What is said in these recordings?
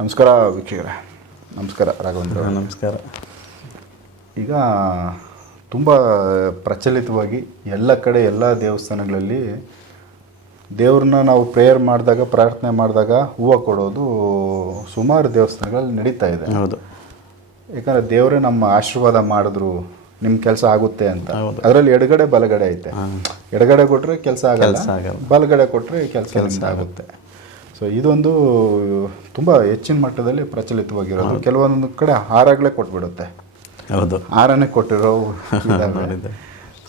ನಮಸ್ಕಾರ ವೀಕ್ಷಕರೇ. ನಮಸ್ಕಾರ ರಾಘವೇಂದ್ರ ನಮಸ್ಕಾರ. ಈಗ ತುಂಬ ಪ್ರಚಲಿತವಾಗಿ ಎಲ್ಲ ಕಡೆ ಎಲ್ಲ ದೇವಸ್ಥಾನಗಳಲ್ಲಿ ದೇವ್ರನ್ನ ನಾವು ಪ್ರೇಯರ್ ಮಾಡಿದಾಗ ಪ್ರಾರ್ಥನೆ ಮಾಡಿದಾಗ ಹೂವು ಕೊಡೋದು ಸುಮಾರು ದೇವಸ್ಥಾನಗಳಲ್ಲಿ ನಡೀತಾ ಇದೆ. ಹೌದು. ಯಾಕಂದರೆ ದೇವರೇ ನಮ್ಮ ಆಶೀರ್ವಾದ ಮಾಡಿದ್ರು ನಿಮ್ಮ ಕೆಲಸ ಆಗುತ್ತೆ ಅಂತ. ಅದರಲ್ಲಿ ಎಡಗಡೆ ಬಲಗಡೆ ಐತೆ. ಎಡಗಡೆ ಕೊಟ್ಟರೆ ಕೆಲಸ ಆಗಲ್ಲ. ಬಲಗಡೆ ಕೊಟ್ಟರೆ ಕೆಲಸ ಕೆಲಸ ಆಗುತ್ತೆ. ಸೊ ಇದೊಂದು ತುಂಬ ಹೆಚ್ಚಿನ ಮಟ್ಟದಲ್ಲಿ ಪ್ರಚಲಿತವಾಗಿರೋದು. ಕೆಲವೊಂದು ಕಡೆ ಹಾರಾಗಲೇ ಕೊಟ್ಬಿಡುತ್ತೆ. ಹೌದು. ಹಾರನೇ ಕೊಟ್ಟಿರೋ.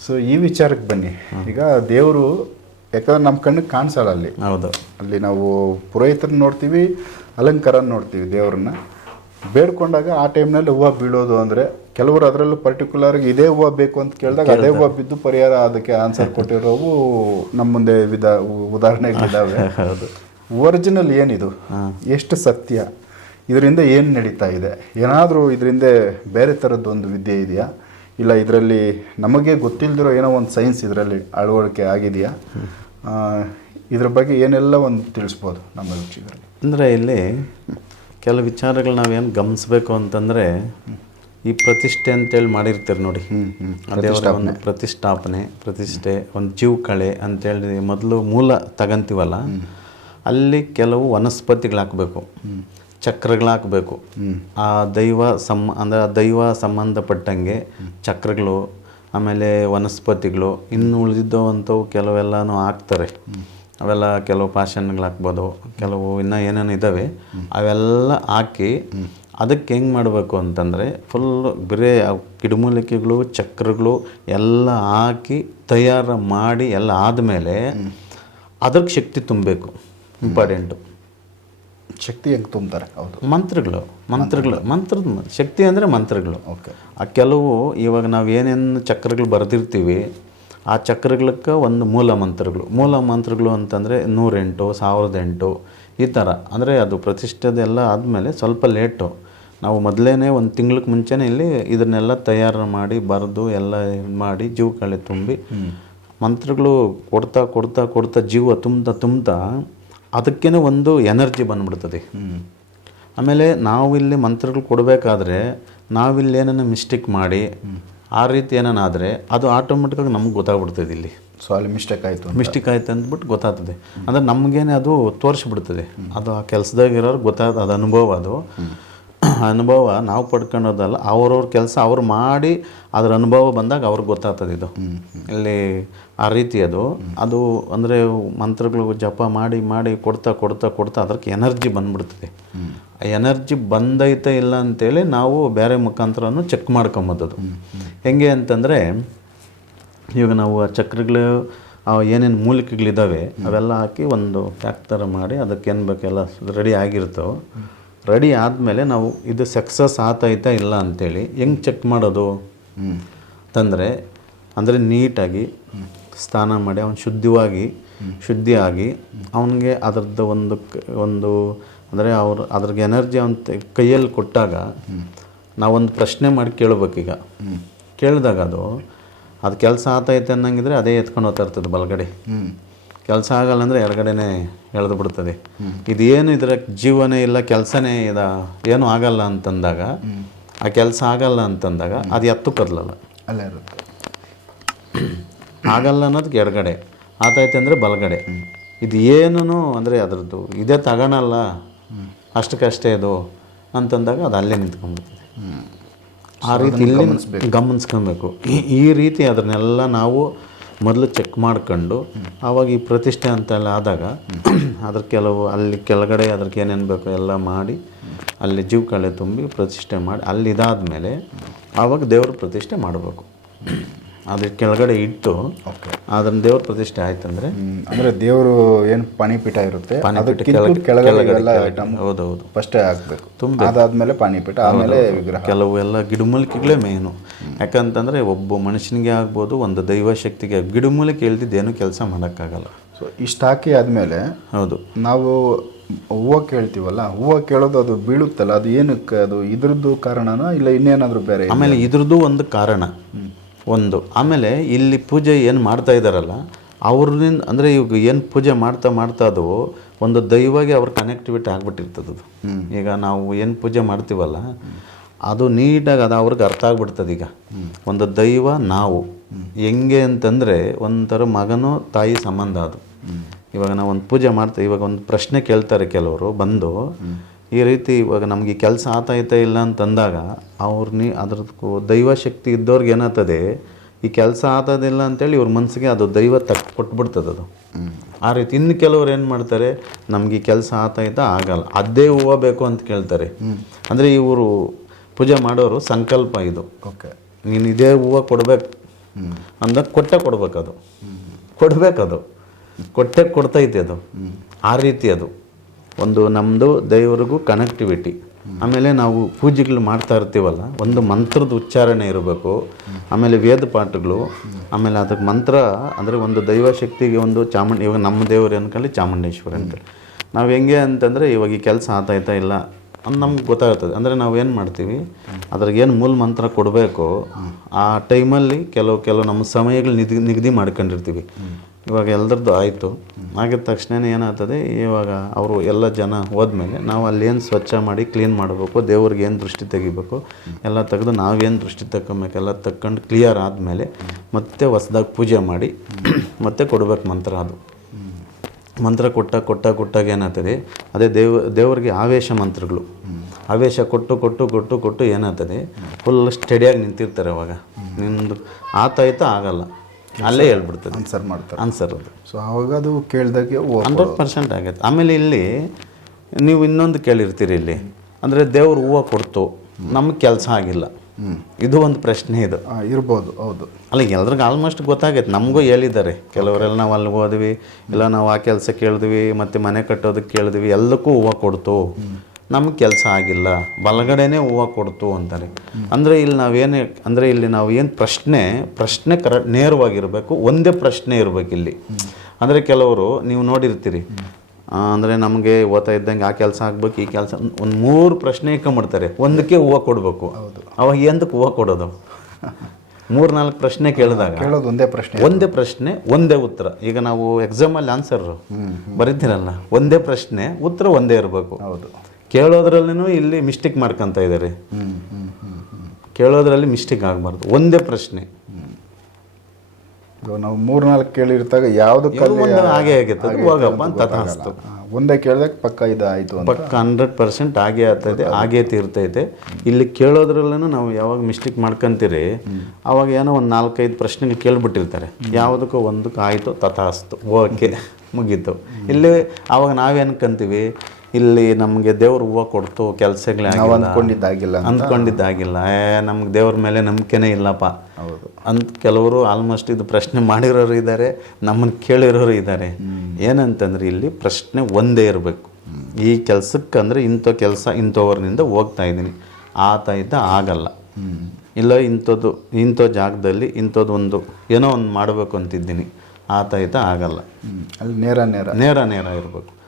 ಸೊ ಈ ವಿಚಾರಕ್ಕೆ ಬನ್ನಿ. ಈಗ ದೇವರು ಯಾಕಂದ್ರೆ ನಮ್ಮ ಕಣ್ಣಿಗೆ ಕಾಣಿಸಲ್ಲ ಅಲ್ಲಿ. ಹೌದು. ಅಲ್ಲಿ ನಾವು ಪುರೋಹಿತರನ್ನ ನೋಡ್ತೀವಿ ಅಲಂಕಾರ ನೋಡ್ತೀವಿ ದೇವ್ರನ್ನ. ಬೇಡ್ಕೊಂಡಾಗ ಆ ಟೈಮ್ನಲ್ಲಿ ಹೂವು ಬೀಳೋದು ಅಂದರೆ ಕೆಲವರು ಅದರಲ್ಲೂ ಪರ್ಟಿಕ್ಯುಲರ್ ಇದೇ ಹೂವು ಬೇಕು ಅಂತ ಕೇಳಿದಾಗ ಅದೇ ಹೂವು ಬಿದ್ದು ಪರಿಹಾರ ಅದಕ್ಕೆ ಆನ್ಸರ್ ಕೊಟ್ಟಿರೋವು ನಮ್ಮ ಮುಂದೆ ವಿಧ ಉದಾಹರಣೆಗಳಿದ್ದಾವೆ. ಹೌದು. ಒರಿಜಿನಲ್ ಏನಿದು? ಎಷ್ಟು ಸತ್ಯ? ಇದರಿಂದ ಏನು ನಡೀತಾ ಇದೆ? ಏನಾದರೂ ಇದರಿಂದ ಬೇರೆ ಥರದ್ದು ಒಂದು ವಿದ್ಯೆ ಇದೆಯಾ? ಇಲ್ಲ ಇದರಲ್ಲಿ ನಮಗೆ ಗೊತ್ತಿಲ್ಲದಿರೋ ಏನೋ ಒಂದು ಸೈನ್ಸ್ ಇದರಲ್ಲಿ ಅಳವಡಿಕೆ ಆಗಿದೆಯಾ? ಇದ್ರ ಬಗ್ಗೆ ಏನೆಲ್ಲ ಒಂದು ತಿಳಿಸ್ಬೋದು ನಮ್ಮ ರುಚಿಗಳಲ್ಲಿ ಅಂದರೆ ಇಲ್ಲಿ ಕೆಲವು ವಿಚಾರಗಳು ನಾವೇನು ಗಮನಿಸ್ಬೇಕು ಅಂತಂದರೆ ಈ ಪ್ರತಿಷ್ಠೆ ಅಂತೇಳಿ ಮಾಡಿರ್ತೀರಿ ನೋಡಿ. ದೇವರ ಒಂದು ಪ್ರತಿಷ್ಠಾಪನೆ. ಪ್ರತಿಷ್ಠೆ ಒಂದು ಜೀವ ಕಳೆ ಅಂತೇಳಿ ಮೊದಲು ಮೂಲ ತಗಂತೀವಲ್ಲ? ಅಲ್ಲಿ ಕೆಲವು ವನಸ್ಪತಿಗಳು ಹಾಕಬೇಕು ಚಕ್ರಗಳು ಹಾಕಬೇಕು ಆ ದೈವ ಸಂ ಅಂದರೆ ಆ ದೈವ ಸಂಬಂಧಪಟ್ಟಂಗೆ ಚಕ್ರಗಳು ಆಮೇಲೆ ವನಸ್ಪತಿಗಳು ಇನ್ನು ಉಳಿದಿದ್ದವಂಥವು ಕೆಲವೆಲ್ಲನೂ ಹಾಕ್ತಾರೆ ಅವೆಲ್ಲ ಕೆಲವು ಪಾಷನ್ಗಳು ಹಾಕ್ಬೋದು ಕೆಲವು ಇನ್ನೂ ಏನೇನು ಇದ್ದಾವೆ ಅವೆಲ್ಲ ಹಾಕಿ ಅದಕ್ಕೆ ಹೆಂಗೆ ಮಾಡಬೇಕು ಅಂತಂದರೆ ಫುಲ್ ಬರೇ ಗಿಡಮೂಲಿಕೆಗಳು ಚಕ್ರಗಳು ಎಲ್ಲ ಹಾಕಿ ತಯಾರು ಮಾಡಿ ಎಲ್ಲ ಆದಮೇಲೆ ಅದಕ್ಕೆ ಶಕ್ತಿ ತುಂಬಬೇಕು. ಇಂಪಾರ್ಟೆಂಟು ಶಕ್ತಿ ಹೆಂಗೆ ತುಂಬ್ತಾರೆ? ಹೌದು. ಮಂತ್ರಗಳು ಮಂತ್ರಗಳು ಮಂತ್ರದ ಶಕ್ತಿ ಅಂದರೆ ಮಂತ್ರಗಳು. ಓಕೆ. ಆ ಕೆಲವು ಇವಾಗ ನಾವು ಏನೇನು ಚಕ್ರಗಳು ಬರೆದಿರ್ತೀವಿ ಆ ಚಕ್ರಗಳಕ್ಕೆ ಒಂದು ಮೂಲ ಮಂತ್ರಗಳು. ಮೂಲ ಮಂತ್ರಗಳು ಅಂತಂದರೆ ನೂರೆಂಟು ಸಾವಿರದ ಎಂಟು ಈ ಥರ ಅಂದರೆ ಅದು ಪ್ರತಿಷ್ಠೆದೆಲ್ಲ ಆದಮೇಲೆ ಸ್ವಲ್ಪ ಲೇಟು. ನಾವು ಮೊದಲೇ ಒಂದು ತಿಂಗ್ಳಿಗೆ ಮುಂಚೆನೇ ಇಲ್ಲಿ ಇದನ್ನೆಲ್ಲ ತಯಾರು ಮಾಡಿ ಬರೆದು ಎಲ್ಲ ಮಾಡಿ ಜೀವ ಕಳೆ ತುಂಬಿ ಮಂತ್ರಗಳು ಕೊಡ್ತಾ ಕೊಡ್ತಾ ಕೊಡ್ತಾ ಜೀವ ತುಂಬ್ತಾ ತುಂಬ್ತಾ ಅದಕ್ಕೇ ಒಂದು ಎನರ್ಜಿ ಬಂದ್ಬಿಡ್ತದೆ. ಆಮೇಲೆ ನಾವು ಇಲ್ಲಿ ಮಂತ್ರಗಳು ಕೊಡಬೇಕಾದ್ರೆ ನಾವಿಲ್ಲಿ ಏನನ್ನ ಮಿಸ್ಟೇಕ್ ಮಾಡಿ ಆ ರೀತಿ ಏನಾದ್ರೆ ಅದು ಆಟೋಮೆಟಿಕಾಗಿ ನಮ್ಗೆ ಗೊತ್ತಾಗ್ಬಿಡ್ತದೆ ಇಲ್ಲಿ. ಸೊ ಅಲ್ಲಿ ಮಿಸ್ಟೇಕ್ ಆಯಿತು ಮಿಸ್ಟೇಕ್ ಆಯ್ತು ಅಂದ್ಬಿಟ್ಟು ಗೊತ್ತಾಗ್ತದೆ. ಅಂದರೆ ನಮಗೇನೆ ಅದು ತೋರಿಸ್ಬಿಡ್ತದೆ. ಅದು ಆ ಕೆಲಸದಾಗಿರೋರು ಗೊತ್ತಾಗ ಗೊತ್ತಾದ ಅದು ಅನುಭವ ಅದು. ಅನುಭವ ನಾವು ಪಡ್ಕೊಳ್ಳೋದಲ್ಲ ಅವ್ರವ್ರ ಕೆಲಸ ಅವ್ರು ಮಾಡಿ ಅದ್ರ ಅನುಭವ ಬಂದಾಗ ಅವ್ರಿಗೆ ಗೊತ್ತಾಗ್ತದೆ ಇದು. ಇಲ್ಲಿ ಆ ರೀತಿ ಅದು. ಅದು ಅಂದರೆ ಮಂತ್ರಗಳು ಜಪ ಮಾಡಿ ಮಾಡಿ ಕೊಡ್ತಾ ಕೊಡ್ತಾ ಕೊಡ್ತಾ ಅದಕ್ಕೆ ಎನರ್ಜಿ ಬಂದ್ಬಿಡ್ತದೆ. ಆ ಎನರ್ಜಿ ಬಂದೈತೆ ಇಲ್ಲ ಅಂತೇಳಿ ನಾವು ಬೇರೆ ಮುಖಾಂತರನೂ ಚೆಕ್ ಮಾಡ್ಕೊಂಬೋದು ಅದು ಹೆಂಗೆ ಅಂತಂದರೆ ಇವಾಗ ನಾವು ಆ ಚಕ್ರಗಳು ಏನೇನು ಮೂಲಿಕೆಗಳಿದ್ದಾವೆ ಅವೆಲ್ಲ ಹಾಕಿ ಒಂದು ಪ್ಯಾಕ್ ಥರ ಮಾಡಿ ಅದಕ್ಕೆ ಏನು ಬೇಕೆಲ್ಲ ರೆಡಿ ಆಗಿರ್ತವೆ. ರೆಡಿ ಆದಮೇಲೆ ನಾವು ಇದು ಸಕ್ಸಸ್ ಆತೈತಾ ಇಲ್ಲ ಅಂತೇಳಿ ಹೆಂಗೆ ಚೆಕ್ ಮಾಡೋದು? ಅಂತಂದರೆ ಅಂದರೆ ನೀಟಾಗಿ ಸ್ನಾನ ಮಾಡಿ ಅವನು ಶುದ್ಧವಾಗಿ ಶುದ್ಧಿಯಾಗಿ ಅವನಿಗೆ ಅದರದ್ದು ಒಂದು ಒಂದು ಅಂದರೆ ಅವ್ರು ಅದ್ರಿಗೆ ಎನರ್ಜಿ ಅವನ ಕೈಯಲ್ಲಿ ಕೊಟ್ಟಾಗ ನಾವೊಂದು ಪ್ರಶ್ನೆ ಮಾಡಿ ಕೇಳಬೇಕೀಗ. ಕೇಳಿದಾಗ ಅದು ಅದು ಕೆಲಸ ಆತೈತೆ ಅನ್ನಂಗಿದ್ರೆ ಅದೇ ಎತ್ಕೊಂಡು ಹೋಗ್ತಾ ಇರ್ತದೆ ಬಲಗಡೆ. ಕೆಲಸ ಆಗಲ್ಲ ಅಂದರೆ ಎಡಗಡೆನೇ ಎಳೆದು ಬಿಡ್ತದೆ. ಇದೇನು ಇದರ ಜೀವನೇ ಇಲ್ಲ ಕೆಲಸನೇ ಇದ ಏನು ಆಗಲ್ಲ ಅಂತಂದಾಗ ಆ ಕೆಲಸ ಆಗಲ್ಲ ಅಂತಂದಾಗ ಅದು ಎತ್ತು ಕದಲಲ್ಲ ಅಲ್ಲೇ ಇರುತ್ತೆ. ಆಗಲ್ಲ ಅನ್ನೋದಕ್ಕೆ ಎಡಗಡೆ ಆತೈತೆ ಅಂದರೆ ಬಲಗಡೆ. ಇದು ಏನೂ ಅಂದರೆ ಅದರದ್ದು ಇದೇ ತಗೊಳಲ್ಲ ಅಷ್ಟಕ್ಕಷ್ಟೇ ಇದು ಅಂತಂದಾಗ ಅದು ಅಲ್ಲೇ ನಿಂತ್ಕೊಂಡ್ಬಿಡ್ತದೆ. ಆ ರೀತಿ ಇಲ್ಲಿ ಗಮನಿಸ್ಕೊಬೇಕು. ಈ ಈ ರೀತಿ ಅದನ್ನೆಲ್ಲ ನಾವು ಮೊದಲು ಚೆಕ್ ಮಾಡ್ಕೊಂಡು ಆವಾಗ ಈ ಪ್ರತಿಷ್ಠೆ ಅಂತೆಲ್ಲ ಆದಾಗ ಅದ್ರ ಕೆಲವು ಅಲ್ಲಿ ಕೆಳಗಡೆ ಅದಕ್ಕೆ ಏನೇನು ಬೇಕೋ ಎಲ್ಲ ಮಾಡಿ ಅಲ್ಲಿ ಜೀವಕಾಳೆ ತುಂಬಿ ಪ್ರತಿಷ್ಠೆ ಮಾಡಿ ಅಲ್ಲಿ ಇದಾದ ಮೇಲೆ ಆವಾಗ ದೇವ್ರ ಪ್ರತಿಷ್ಠೆ ಮಾಡಬೇಕು. ಅದ್ರ ಕೆಳಗಡೆ ಇಟ್ಟು ಅದನ್ನ ದೇವ್ರ ಪ್ರತಿಷ್ಠೆ ಆಯ್ತಂದ್ರೆ ಅಂದ್ರೆ ಅಂದ್ರೆ ದೇವರು ಏನು ಪಾಣಿಪೀಠ ಇರುತ್ತೆ? ಹೌದು ಹೌದು ಫಸ್ಟೇ ಹಾಕ್ಬೇಕು. ಅದಾದ್ಮೇಲೆ ಪಾಣಿಪೀಠ ಆಮೇಲೆ ವಿಗ್ರಹ. ಕೆಲವು ಎಲ್ಲ ಗಿಡಮೂಲಿಕೆಗಳೇ ಮೇನು ಯಾಕಂತಂದ್ರೆ ಒಬ್ಬ ಮನುಷ್ಯನಿಗೆ ಆಗ್ಬೋದು ಒಂದು ದೈವ ಶಕ್ತಿಗೆ ಗಿಡಮೂಲಿಕೆ ಏನು ಕೆಲಸ ಮಾಡೋಕ್ಕಾಗಲ್ಲ. ಸೊ ಇಷ್ಟು ಹಾಕಿ ಆದ್ಮೇಲೆ ಹೌದು. ನಾವು ಹೂವು ಕೇಳ್ತೀವಲ್ಲ ಹೂವು ಕೇಳೋದು ಅದು ಬೀಳುತ್ತಲ್ಲ ಅದು ಏನಕ್ಕೆ ಅದು ಇದ್ರದ್ದು ಕಾರಣನಾ ಇಲ್ಲ ಇನ್ನೇನಾದ್ರೂ ಬೇರೆ? ಆಮೇಲೆ ಇದ್ರದ್ದು ಒಂದು ಕಾರಣ. ಒಂದು. ಆಮೇಲೆ ಇಲ್ಲಿ ಪೂಜೆ ಏನು ಮಾಡ್ತಾ ಇದ್ದಾರಲ್ಲ ಅವ್ರನ್ನ ಅಂದರೆ ಇವಾಗ ಏನು ಪೂಜೆ ಮಾಡ್ತಾ ಮಾಡ್ತಾ ಅದು ಒಂದು ದೈವಗೆ ಅವ್ರ ಕನೆಕ್ಟಿವಿಟಿ ಆಗ್ಬಿಟ್ಟಿರ್ತದೆ ಅದು. ಈಗ ನಾವು ಏನು ಪೂಜೆ ಮಾಡ್ತೀವಲ್ಲ ಅದು ನೀಟಾಗಿ ಅದು ಅವ್ರಿಗೆ ಅರ್ಥ ಆಗ್ಬಿಡ್ತದೆ ಈಗ. ಒಂದು ದೈವ ನಾವು. ಹೆಂಗೆ ಅಂತಂದರೆ ಒಂಥರ ಮಗನೂ ತಾಯಿ ಸಂಬಂಧ ಅದು. ಇವಾಗ ನಾವು ಒಂದು ಪೂಜೆ ಮಾಡ್ತೀವಿ ಇವಾಗ ಒಂದು ಪ್ರಶ್ನೆ ಕೇಳ್ತಾರೆ ಕೆಲವರು ಬಂದು ಈ ರೀತಿ ಇವಾಗ ನಮಗೆ ಕೆಲಸ ಆತಾಯ್ತಾ ಇಲ್ಲ ಅಂತಂದಾಗ ಅವ್ರನ್ನ ಅದ್ರದ್ದು ದೈವ ಶಕ್ತಿ ಇದ್ದವ್ರಿಗೆ ಏನಾಗ್ತದೆ ಈ ಕೆಲಸ ಆತದಿಲ್ಲ ಅಂತೇಳಿ ಇವ್ರ ಮನಸ್ಸಿಗೆ ಅದು ದೈವ ತಕ್ಕ ಕೊಟ್ಬಿಡ್ತದೆ ಅದು. ಆ ರೀತಿ ಇನ್ನು ಕೆಲವ್ರು ಏನು ಮಾಡ್ತಾರೆ ನಮಗೆ ಈ ಕೆಲಸ ಆತಾಯ್ತಾ ಆಗಲ್ಲ. ಅದೇ ಹೂವು ಬೇಕು ಅಂತ ಕೇಳ್ತಾರೆ. ಅಂದರೆ ಇವರು ಪೂಜೆ ಮಾಡೋರು ಸಂಕಲ್ಪ ಇದು. ಓಕೆ. ನೀನು ಇದೇ ಹೂವು ಕೊಡ್ಬೇಕು ಅಂದಾಗ ಕೊಟ್ಟೆ ಕೊಡ್ಬೇಕದು. ಕೊಡ್ಬೇಕದು. ಕೊಟ್ಟೆ ಕೊಡ್ತೈತೆ ಅದು. ಆ ರೀತಿ ಅದು. ಒಂದು ನಮ್ಮದು ದೇವರಿಗೂ ಕನೆಕ್ಟಿವಿಟಿ ಆಮೇಲೆ ನಾವು ಪೂಜೆಗಳು ಮಾಡ್ತಾ ಇರ್ತೀವಲ್ಲ, ಒಂದು ಮಂತ್ರದ ಉಚ್ಚಾರಣೆ ಇರಬೇಕು, ಆಮೇಲೆ ವೇದ ಪಾಠಗಳು, ಆಮೇಲೆ ಅದಕ್ಕೆ ಮಂತ್ರ, ಅಂದರೆ ಒಂದು ದೈವ ಶಕ್ತಿಗೆ ಒಂದು ಚಾಮುಂಡಿ, ಇವಾಗ ನಮ್ಮ ದೇವರು ಅನ್ಕೊಳ್ಳಿ ಚಾಮುಂಡೇಶ್ವರಿ ಅಂತೇಳಿ ನಾವು ಹೆಂಗೆ ಅಂತಂದರೆ ಇವಾಗ ಈ ಕೆಲಸ ಆತಾಯ್ತಾ ಇಲ್ಲ ಅಂತ ನಮ್ಗೆ ಗೊತ್ತಾಗ್ತದೆ. ಅಂದರೆ ನಾವು ಏನು ಮಾಡ್ತೀವಿ, ಅದ್ರಾಗ ಏನು ಮೂಲ ಮಂತ್ರ ಕೊಡಬೇಕು, ಆ ಟೈಮಲ್ಲಿ ಕೆಲವು ಕೆಲವು ನಮ್ಮ ಸಮಯಗಳು ನಿಗದಿ ನಿಗದಿ ಮಾಡ್ಕೊಂಡಿರ್ತೀವಿ. ಇವಾಗ ಎಲ್ಲರದ್ದು ಆಯಿತು. ಆಗಿದ ತಕ್ಷಣ ಏನಾಗ್ತದೆ, ಇವಾಗ ಅವರು ಎಲ್ಲ ಜನ ಹೋದ್ಮೇಲೆ ನಾವು ಅಲ್ಲಿ ಏನು ಸ್ವಚ್ಛ ಮಾಡಿ ಕ್ಲೀನ್ ಮಾಡಬೇಕು, ದೇವ್ರಿಗೆ ಏನು ದೃಷ್ಟಿ ತೆಗಿಬೇಕು, ಎಲ್ಲ ತೆಗೆದು ನಾವೇನು ದೃಷ್ಟಿ ತಗೊಬೇಕು ಎಲ್ಲ ತಕ್ಕೊಂಡು ಕ್ಲಿಯರ್ ಆದಮೇಲೆ ಮತ್ತೆ ಹೊಸ್ದಾಗಿ ಪೂಜೆ ಮಾಡಿ ಮತ್ತೆ ಕೊಡ್ಬೇಕು ಮಂತ್ರ ಅದು. ಮಂತ್ರ ಕೊಟ್ಟ ಕೊಟ್ಟ ಕೊಟ್ಟಾಗ ಏನಾಗ್ತದೆ, ಅದೇ ದೇವ, ದೇವರಿಗೆ ಆವೇಶ ಮಂತ್ರಗಳು. ಆವೇಶ ಕೊಟ್ಟು ಕೊಟ್ಟು ಕೊಟ್ಟು ಕೊಟ್ಟು ಏನಾಗ್ತದೆ ಫುಲ್ ಸ್ಟಡಿಯಾಗಿ ನಿಂತಿರ್ತಾರೆ ಅವಾಗ. ನಿಮ್ಮದು ಆತಾಯ್ತಾ ಆಗಲ್ಲ. ಅಲ್ಲೇ ಹೇಳ್ಬಿಡ್ತದೆ. ಆನ್ಸರ್ ಮಾಡ್ತಾರೆ. ಆನ್ಸರ್ ಅದು. ಸೊ ಅವಾಗ ಅದು ಕೇಳಿದಾಗೆ ಹಂಡ್ರೆಡ್ ಪರ್ಸೆಂಟ್ ಆಗೈತೆ ಆಮೇಲೆ ಇಲ್ಲಿ ನೀವು ಇನ್ನೊಂದು ಕೇಳಿರ್ತೀರಿ ಇಲ್ಲಿ. ಅಂದರೆ ದೇವ್ರು ಹೂವು ಕೊಡ್ತು. ನಮಗೆ ಕೆಲಸ ಆಗಿಲ್ಲ. ಇದು ಒಂದು ಪ್ರಶ್ನೆ ಇದು. ಇರ್ಬೋದು ಹೌದು. ಅಲ್ಲ ಎಲ್ರಿಗೂ ಆಲ್ಮೋಸ್ಟ್ ಗೊತ್ತಾಗೈತೆ ನಮಗೂ ಹೇಳಿದ್ದಾರೆ. ಕೆಲವರೆಲ್ಲ ನಾವು ಅಲ್ಲಿಗೆ ಹೋದ್ವಿ. ಇಲ್ಲ ನಾವು ಆ ಕೆಲಸ ಕೇಳಿದ್ವಿ. ಮತ್ತು ಮನೆ ಕಟ್ಟೋದಕ್ಕೆ ಕೇಳಿದ್ವಿ. ಎಲ್ಲಕ್ಕೂ ಹೂವು ಕೊಡ್ತು. ನಮಗೆ ಕೆಲಸ ಆಗಿಲ್ಲ ಬಲಗಡೆನೇ ಹೂವು ಕೊಡ್ತು ಅಂತಾರೆ. ಅಂದರೆ ಇಲ್ಲಿ ನಾವೇನು ಅಂದರೆ ಇಲ್ಲಿ ನಾವು ಏನು ಪ್ರಶ್ನೆ ಪ್ರಶ್ನೆ ಕರ ನೇರವಾಗಿರಬೇಕು ಒಂದೇ ಪ್ರಶ್ನೆ ಇರಬೇಕು ಇಲ್ಲಿ. ಅಂದರೆ ಕೆಲವರು ನೀವು ನೋಡಿರ್ತೀರಿ ಅಂದರೆ ನಮಗೆ ಓದ್ತಾ ಇದ್ದಂಗೆ ಆ ಕೆಲಸ ಆಗ್ಬೇಕು ಈ ಕೆಲಸ ಒಂದು ಮೂರು ಪ್ರಶ್ನೆ ಇಟ್ಕೊಂಬಿಡ್ತಾರೆ ಒಂದಕ್ಕೆ ಹೂವು ಕೊಡಬೇಕು. ಅವಾಗ ಎಂದಕ್ಕೆ ಹೂವು ಕೊಡೋದು? ಮೂರು ನಾಲ್ಕು ಪ್ರಶ್ನೆ ಕೇಳಿದಾಗ. ಕೇಳೋದು ಒಂದೇ ಪ್ರಶ್ನೆ. ಒಂದೇ ಪ್ರಶ್ನೆ ಒಂದೇ ಉತ್ತರ. ಈಗ ನಾವು ಎಕ್ಸಾಮಲ್ಲಿ ಆನ್ಸರ್ ಬರೀತೀರಲ್ಲ ಒಂದೇ ಪ್ರಶ್ನೆ ಉತ್ತರ ಒಂದೇ ಇರಬೇಕು. ಹೌದು. ಕೇಳೋದ್ರಲ್ಲೂ ಇಲ್ಲಿ ಮಿಸ್ಟೇಕ್ ಮಾಡ್ಕೊತ ಇದ್ದಾರೆ ಕೇಳೋದ್ರಲ್ಲಿ ಮಿಸ್ಟೇಕ್ ಆಗಬಾರ್ದು. ಒಂದೇ ಪ್ರಶ್ನೆ. ನಾವು ನಾವು ಮೂರ್ನಾಲ್ಕು ಕೇಳಿರ್ತಾಗ ಯಾವ್ದು ಹಾಗೆ ಆಗೈತೆ. ಅದು ಹೋಗಪ್ಪ ಅಂತ ಒಂದೇ ಕೇಳಿದಾಗ ಪಕ್ಕ ಇದಾಯಿತು ಪಕ್ಕ ಹಂಡ್ರೆಡ್ ಪರ್ಸೆಂಟ್ ಹಾಗೆ ಆಗ್ತೈತೆ ಆಗೇ ತೀರ್ತೈತೆ. ಇಲ್ಲಿ ಕೇಳೋದ್ರಲ್ಲೂ ನಾವು ಯಾವಾಗ ಮಿಸ್ಟೇಕ್ ಮಾಡ್ಕೊಂತೀರಿ ಅವಾಗ ಏನೋ ಒಂದು ನಾಲ್ಕೈದು ಪ್ರಶ್ನೆ ಕೇಳ್ಬಿಟ್ಟಿರ್ತಾರೆ. ಯಾವುದಕ್ಕೂ ಒಂದಕ್ಕೆ ಆಯಿತು ತಥಾಸ್ತು. ಓಕೆ ಮುಗೀತು. ಇಲ್ಲಿ ಅವಾಗ ನಾವೇನ್ಕಂತೀವಿ ಇಲ್ಲಿ ನಮಗೆ ದೇವ್ರ ಹೂವು ಕೊಡ್ತು ಕೆಲಸಗಳೇ ನಾವು ಅಂದ್ಕೊಂಡಿದ್ದಾಗಿಲ್ಲ. ಅಂದ್ಕೊಂಡಿದ್ದಾಗಿಲ್ಲ. ಏ ನಮ್ಗೆ ದೇವ್ರ ಮೇಲೆ ನಂಬಿಕೆನೇ ಇಲ್ಲಪ್ಪ. ಹೌದು. ಅಂತ ಕೆಲವರು ಆಲ್ಮೋಸ್ಟ್ ಇದು ಪ್ರಶ್ನೆ ಮಾಡಿರೋರು ಇದ್ದಾರೆ ನಮ್ಮನ್ನು ಕೇಳಿರೋರು ಇದ್ದಾರೆ ಏನಂತಂದ್ರೆ ಇಲ್ಲಿ ಪ್ರಶ್ನೆ ಒಂದೇ ಇರಬೇಕು. ಈ ಕೆಲಸಕ್ಕೆ ಅಂದರೆ ಇಂಥ ಕೆಲಸ ಇಂಥವ್ರನಿಂದ ಹೋಗ್ತಾ ಇದ್ದೀನಿ. ಆತಾಯ್ತಾ ಆಗಲ್ಲ. ಇಲ್ಲ ಇಂಥದ್ದು ಇಂಥ ಜಾಗದಲ್ಲಿ ಇಂಥದ್ದು ಒಂದು ಏನೋ ಒಂದು ಮಾಡಬೇಕು ಅಂತಿದ್ದೀನಿ. ಆತಾಯ್ತಾ ಆಗಲ್ಲ. ಅಲ್ಲಿ ನೇರ ನೇರ. ನೇರ ನೇರ ಇರಬೇಕು.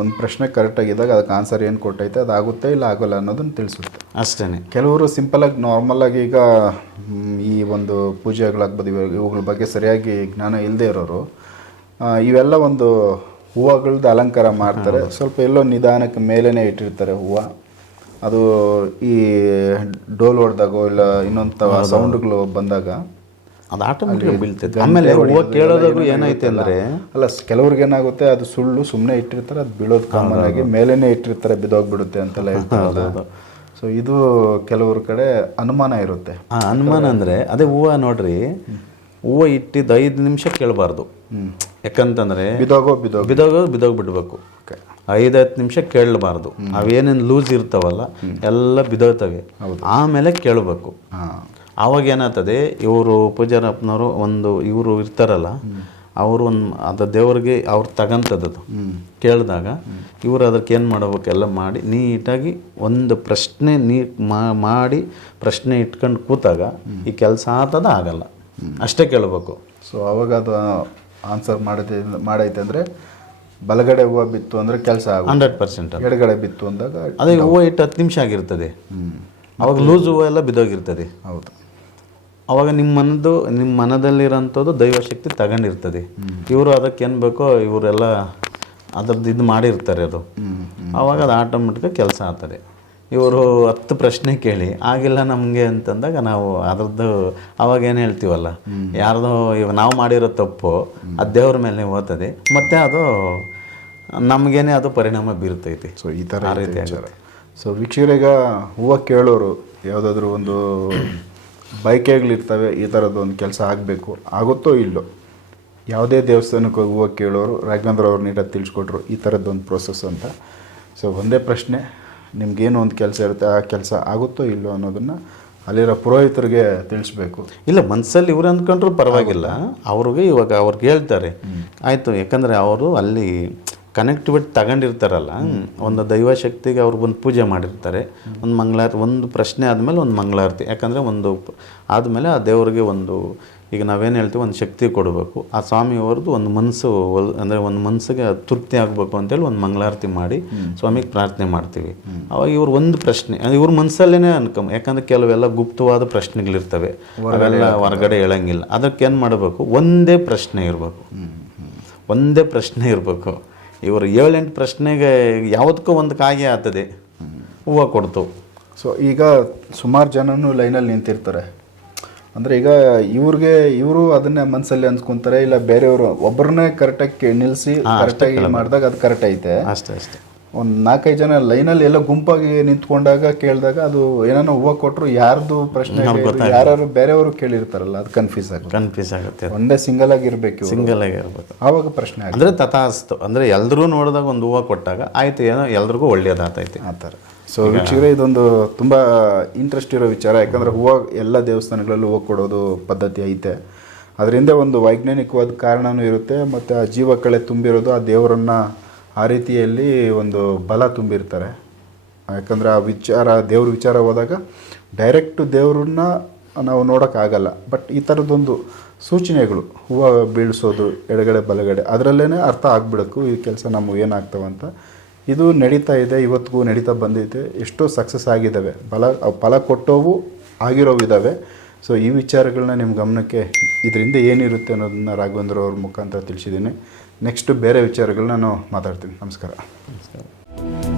ಒಂದು ಪ್ರಶ್ನೆ ಕರೆಕ್ಟಾಗಿದ್ದಾಗ ಅದಕ್ಕೆ ಆನ್ಸರ್ ಏನು ಕೊಟ್ಟೈತೆ ಅದು ಆಗುತ್ತೆ ಇಲ್ಲ ಆಗೋಲ್ಲ ಅನ್ನೋದನ್ನು ತಿಳಿಸುತ್ತೆ. ಅಷ್ಟೇ ಕೆಲವರು ಸಿಂಪಲಾಗಿ ನಾರ್ಮಲಾಗಿ ಈಗ ಈ ಒಂದು ಪೂಜೆಗಳಾಗ್ಬೋದು ಇವ ಇವುಗಳ ಬಗ್ಗೆ ಸರಿಯಾಗಿ ಜ್ಞಾನ ಇಲ್ಲದೆ ಇರೋರು ಇವೆಲ್ಲ ಒಂದು ಹೂವುಗಳದ್ದು ಅಲಂಕಾರ ಮಾಡ್ತಾರೆ. ಸ್ವಲ್ಪ ಎಲ್ಲೋ ನಿಧಾನಕ್ಕೆ ಮೇಲೇ ಇಟ್ಟಿರ್ತಾರೆ ಹೂವು. ಅದು ಈ ಡೋಲ್ ಹೊಡೆದಾಗೋ ಇಲ್ಲ ಇನ್ನೊಂದು ಸೌಂಡ್ಗಳು ಬಂದಾಗ ಅದು ಆಟೋಮೆಟಿಕ್ ಬೀಳ್ತೈತೆ. ಆಮೇಲೆ ಹೂವು ಕೇಳೋದಾಗೂ ಏನೈತೆ ಅಂದರೆ ಅಲ್ಲ ಕೆಲವ್ರಿಗೆ ಏನಾಗುತ್ತೆ ಅದು ಸುಳ್ಳು ಸುಮ್ಮನೆ ಇಟ್ಟಿರ್ತಾರೆ ಅದು ಬೀಳೋದು ಕಾಮನ್ ಆಗಿ ಮೇಲೇನೆ ಇಟ್ಟಿರ್ತಾರೆ ಬಿದ್ದೋಗ್ಬಿಡುತ್ತೆ ಅಂತೆಲ್ಲ ಹೇಳ್ತಾರೆ ಸೊ ಇದು ಕೆಲವ್ರ ಕಡೆ ಅನುಮಾನ ಇರುತ್ತೆ. ಆ ಅನುಮಾನ ಅಂದರೆ ಅದೇ ಹೂವು ನೋಡ್ರಿ ಹೂವು ಇಟ್ಟಿದ್ದು ಐದು ನಿಮಿಷ ಕೇಳಬಾರ್ದು. ಯಾಕಂತಂದರೆ ಬಿದೋಗೋ ಬಿದೋಗೋ ಬಿದೋಗೋದು ಬಿದೋಗ್ಬಿಡ್ಬೇಕು ಐದು ಹತ್ತು ನಿಮಿಷ ಕೇಳಬಾರ್ದು. ಅವೇನೇನು ಲೂಸ್ ಇರ್ತಾವಲ್ಲ ಎಲ್ಲ ಬಿದೋಗ್ತವೆ ಆಮೇಲೆ ಕೇಳಬೇಕು. ಹಾಂ. ಆವಾಗ ಏನಾಗ್ತದೆ ಇವರು ಪೂಜಾರಪ್ಪನವರು ಒಂದು ಇವರು ಇರ್ತಾರಲ್ಲ ಅವರು ಒಂದು ಅದು ದೇವ್ರಿಗೆ ಅವ್ರು ತಗಂತದ್ದು ಕೇಳಿದಾಗ ಇವರು ಅದಕ್ಕೆ ಏನು ಮಾಡಬೇಕೆಲ್ಲ ಮಾಡಿ ನೀಟಾಗಿ ಒಂದು ಪ್ರಶ್ನೆ ನೀ ಮಾಡಿ ಪ್ರಶ್ನೆ ಇಟ್ಕೊಂಡು ಕೂತಾಗ ಈ ಕೆಲಸ ಆತದ ಆಗಲ್ಲ. ಅಷ್ಟೇ ಕೇಳಬೇಕು. ಸೊ ಅವಾಗ ಅದು ಆನ್ಸರ್ ಮಾಡೈತೆ ಮಾಡೈತೆ ಅಂದರೆ ಬಲಗಡೆ ಹೂವು ಬಿತ್ತು ಅಂದರೆ ಕೆಲಸ ಆಗ ಹಂಡ್ರೆಡ್ ಪರ್ಸೆಂಟ್ ಎಡಗಡೆ ಬಿತ್ತು ಅಂದಾಗ ಅದೇ ಹೂವು ಇಟ್ಟು ಹತ್ತು ನಿಮಿಷ ಆಗಿರ್ತದೆ. ಅವಾಗ ಲೂಸ್ ಹೂವು ಎಲ್ಲ ಬಿದ್ದೋಗಿರ್ತದೆ. ಹೌದು. ಅವಾಗ ನಿಮ್ಮ ಮನದ್ದು ನಿಮ್ಮ ಮನದಲ್ಲಿರೋಂಥದ್ದು ದೈವಶಕ್ತಿ ತಗೊಂಡಿರ್ತದೆ. ಇವರು ಅದಕ್ಕೆ ಏನು ಬೇಕೋ ಇವರೆಲ್ಲ ಅದ್ರದ್ದು ಇದು ಮಾಡಿರ್ತಾರೆ ಅದು. ಅವಾಗ ಅದು ಆಟೋಮೆಟಿಕ್ ಕೆಲಸ ಆಗ್ತದೆ. ಇವರು ಹತ್ತು ಪ್ರಶ್ನೆ ಕೇಳಿ ಆಗಿಲ್ಲ ನಮಗೆ ಅಂತಂದಾಗ ನಾವು ಅದ್ರದ್ದು ಅವಾಗ ಏನು ಹೇಳ್ತೀವಲ್ಲ ಯಾರ್ದೋ ಇವ ನಾವು ಮಾಡಿರೋ ತಪ್ಪು ಅದು ದೇವ್ರ ಮೇಲೆ ಓದ್ತದೆ ಮತ್ತು ಅದು ನಮಗೇನೆ ಅದು ಪರಿಣಾಮ ಬೀರ್ತೈತಿ. ಸೊ ಈ ಥರ ರೀತಿ ಸೊ ವೀಕ್ಷಕರೀಗ ಹೂವು ಕೇಳೋರು ಯಾವುದಾದ್ರೂ ಒಂದು ಬೈಕೆಗಳಿರ್ತವೆ ಈ ಥರದ್ದು ಒಂದು ಕೆಲಸ ಆಗಬೇಕು. ಆಗುತ್ತೋ ಇಲ್ಲೋ? ಯಾವುದೇ ದೇವಸ್ಥಾನಕ್ಕೆ ಹೋಗುವ ಕೇಳೋರು ರಾಘವೇಂದ್ರ ಅವ್ರು ನೀಟಾಗಿ ತಿಳಿಸ್ಕೊಟ್ರು ಈ ಥರದ್ದು ಒಂದು ಪ್ರೋಸೆಸ್ ಅಂತ. ಸೊ ಒಂದೇ ಪ್ರಶ್ನೆ ನಿಮ್ಗೇನು ಒಂದು ಕೆಲಸ ಇರುತ್ತೆ ಆ ಕೆಲಸ ಆಗುತ್ತೋ ಇಲ್ಲೋ ಅನ್ನೋದನ್ನು ಅಲ್ಲಿರೋ ಪುರೋಹಿತರಿಗೆ ತಿಳಿಸ್ಬೇಕು. ಇಲ್ಲ ಮನಸ್ಸಲ್ಲಿ ಇವ್ರು ಅಂದ್ಕೊಂಡ್ರು ಪರವಾಗಿಲ್ಲ. ಅವ್ರಿಗೆ ಇವಾಗ ಅವ್ರಿಗೆ ಹೇಳ್ತಾರೆ. ಆಯಿತು ಯಾಕಂದರೆ ಅವರು ಅಲ್ಲಿ ಕನೆಕ್ಟಿವಿಟಿ ತಗೊಂಡಿರ್ತಾರಲ್ಲ ಒಂದು ದೈವಶಕ್ತಿಗೆ ಅವ್ರು ಒಂದು ಪೂಜೆ ಮಾಡಿರ್ತಾರೆ. ಒಂದು ಮಂಗಳಾರತಿ ಒಂದು ಪ್ರಶ್ನೆ ಆದಮೇಲೆ ಒಂದು ಮಂಗಳಾರತಿ. ಯಾಕಂದರೆ ಒಂದು ಆದಮೇಲೆ ಆ ದೇವರಿಗೆ ಒಂದು ಈಗ ನಾವೇನು ಹೇಳ್ತೀವಿ ಒಂದು ಶಕ್ತಿ ಕೊಡಬೇಕು. ಆ ಸ್ವಾಮಿಯವ್ರದ್ದು ಒಂದು ಮನಸ್ಸು ಅಂದರೆ ಒಂದು ಮನಸ್ಸಿಗೆ ತೃಪ್ತಿ ಆಗಬೇಕು ಅಂತೇಳಿ ಒಂದು ಮಂಗಳಾರತಿ ಮಾಡಿ ಸ್ವಾಮಿಗೆ ಪ್ರಾರ್ಥನೆ ಮಾಡ್ತೀವಿ. ಅವಾಗ ಇವ್ರು ಒಂದು ಪ್ರಶ್ನೆ ಇವ್ರ ಮನಸ್ಸಲ್ಲೇ ಅನ್ಕಮ್ ಯಾಕಂದರೆ ಕೆಲವೆಲ್ಲ ಗುಪ್ತವಾದ ಪ್ರಶ್ನೆಗಳಿರ್ತವೆ. ಅವೆಲ್ಲ ಹೊರಗಡೆ ಹೇಳಂಗಿಲ್ಲ. ಅದಕ್ಕೆ ಏನು ಮಾಡಬೇಕು? ಒಂದೇ ಪ್ರಶ್ನೆ ಇರಬೇಕು. ಒಂದೇ ಪ್ರಶ್ನೆ ಇರಬೇಕು. ಇವರು ಏಳೆಂಟು ಪ್ರಶ್ನೆಗೆ ಯಾವುದಕ್ಕೂ ಒಂದು ಕಾಗೆ ಆಗ್ತದೆ. ಹೂವು ಕೊಡ್ತು. ಸೊ ಈಗ ಸುಮಾರು ಜನನು ಲೈನಲ್ಲಿ ನಿಂತಿರ್ತಾರೆ. ಅಂದರೆ ಈಗ ಇವ್ರಿಗೆ ಇವರು ಅದನ್ನೇ ಮನಸ್ಸಲ್ಲಿ ಅನ್ಸ್ಕೊಂತಾರೆ ಇಲ್ಲ ಬೇರೆಯವರು ಒಬ್ಬರನ್ನೇ ಕರೆಕ್ಟಾಗಿ ನಿಲ್ಲಿಸಿ ಕರೆಕ್ಟಾಗಿ ಮಾಡಿದಾಗ ಅದು ಕರೆಕ್ಟ್ ಐತೆ. ಅಷ್ಟೇ ಅಷ್ಟೇ. ಒಂದು ನಾಲ್ಕೈದು ಜನ ಲೈನಲ್ಲಿ ಎಲ್ಲ ಗುಂಪಾಗಿ ನಿಂತ್ಕೊಂಡಾಗ ಕೇಳಿದಾಗ ಅದು ಏನಾನ ಹೂವು ಕೊಟ್ಟರು ಯಾರ್ದು ಪ್ರಶ್ನೆ ಯಾರು ಬೇರೆಯವರು ಕೇಳಿರ್ತಾರಲ್ಲ ಅದು ಕನ್ಫ್ಯೂಸ್ ಆಗುತ್ತೆ ಕನ್ಫ್ಯೂಸ್ ಆಗುತ್ತೆ. ಒಂದೇ ಸಿಂಗಲ್ ಆಗಿರ್ಬೇಕು. ಸಿಂಗಲ್ ಆಗಿರ್ಬೇಕು ಆವಾಗ ಪ್ರಶ್ನೆ ಅಂದ್ರೆ ತಥಾಸ್ತು ಅಂದರೆ ಎಲ್ಲರೂ ನೋಡಿದಾಗ ಒಂದು ಹೂವು ಕೊಟ್ಟಾಗ ಆಯ್ತು ಏನೋ ಎಲ್ರಿಗೂ ಒಳ್ಳೇದಾತೈತಿ ಆ ಥರ. ಸೊ ವೀಕ್ಷಕರೇ ಇದೊಂದು ತುಂಬ ಇಂಟ್ರೆಸ್ಟ್ ಇರೋ ವಿಚಾರ ಯಾಕಂದರೆ ಹೂವು ಎಲ್ಲ ದೇವಸ್ಥಾನಗಳಲ್ಲೂ ಹೂವು ಕೊಡೋದು ಪದ್ಧತಿ ಐತೆ. ಅದರಿಂದ ಒಂದು ವೈಜ್ಞಾನಿಕವಾದ ಕಾರಣನೂ ಇರುತ್ತೆ ಮತ್ತು ಆ ಜೀವಕಳೆ ತುಂಬಿರೋದು ಆ ದೇವರನ್ನು ಆ ರೀತಿಯಲ್ಲಿ ಒಂದು ಬಲ ತುಂಬಿರ್ತಾರೆ. ಯಾಕಂದರೆ ಆ ವಿಚಾರ, ದೇವ್ರ ವಿಚಾರ ಹೋದಾಗ ಡೈರೆಕ್ಟ್ ದೇವ್ರನ್ನ ನಾವು ನೋಡೋಕ್ಕಾಗಲ್ಲ. ಬಟ್ ಈ ಥರದ್ದೊಂದು ಸೂಚನೆಗಳು, ಹೂವು ಬೀಳಿಸೋದು, ಎಡಗಡೆ, ಬಲಗಡೆ ಅದರಲ್ಲೇ ಅರ್ಥ ಆಗ್ಬಿಡಕ್ಕು ಈ ಕೆಲಸ ನಮಗೆ ಏನಾಗ್ತವಂತ ಇದು ನಡೀತಾ ಇದೆ, ಇವತ್ತಿಗೂ ನಡೀತಾ ಬಂದೈತೆ. ಎಷ್ಟೋ ಸಕ್ಸಸ್ ಆಗಿದ್ದಾವೆ ಬಲ, ಫಲ ಕೊಟ್ಟೋವು ಆಗಿರೋವು ಇದ್ದಾವೆ ಸೊ ಈ ವಿಚಾರಗಳನ್ನ ನಿಮ್ಮ ಗಮನಕ್ಕೆ ಇದರಿಂದ ಏನಿರುತ್ತೆ ಅನ್ನೋದನ್ನ ರಾಘವೇಂದ್ರ ಅವ್ರ ಮುಖಾಂತರ ತಿಳಿಸಿದ್ದೀನಿ. ನೆಕ್ಸ್ಟ್ ಬೇರೆ ವಿಚಾರಗಳನ್ನ ನಾನು ಮಾತಾಡ್ತೀನಿ. ನಮಸ್ಕಾರ. ನಮಸ್ಕಾರ.